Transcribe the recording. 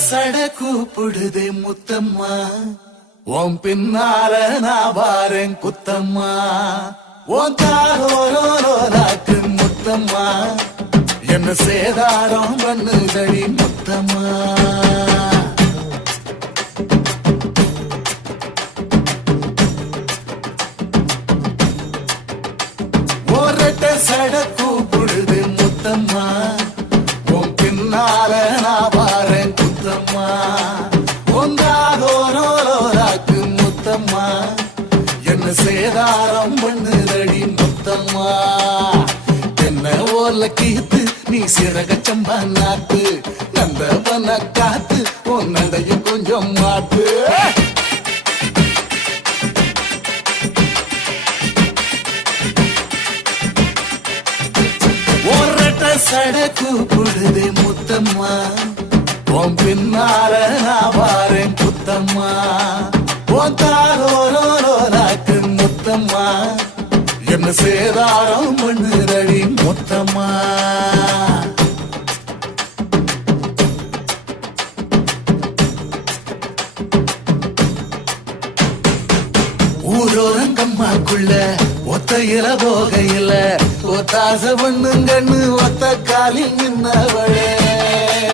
சட கூப்பிடுதே முத்தம்மா, உன் பின்னால நான் வாரேன் குத்தம்மா. உன் தாரோராக்கு முத்தம்மா, என்ன சேதாரம் பண்ணுதடி முத்தம்மா. ஒரட்ட சட கூப்பிடுது முத்தம்மா, உன் பின்னால நான் வாரேன் குத்தம்மா. ஒன்றாதோராக்கு முத்தம்மா, என்ன சேதாரம் பண்ணுதடி முத்தம்மா. என்ன ஓல கீத்து நீ சிறக சம்பா நாட்டு, நந்தவன காத்து உன் நடையும் கொஞ்சம் மாட்டு. சட கூப்பிடுதே முத்தம்மா, உன் பின்னால நான் வாரேன் குத்தம்மா. உன் தாரோராக்கு முத்தம்மா, என்ன சேதாரம் பண்ணுதடி முத்தம்மா. ஊரோரங்கம்மாக்குள்ள ஒத்தையில போகையில ஒத்தாச பண்ணுங்கன்னு ஒத்த காலில் நின்னவளே.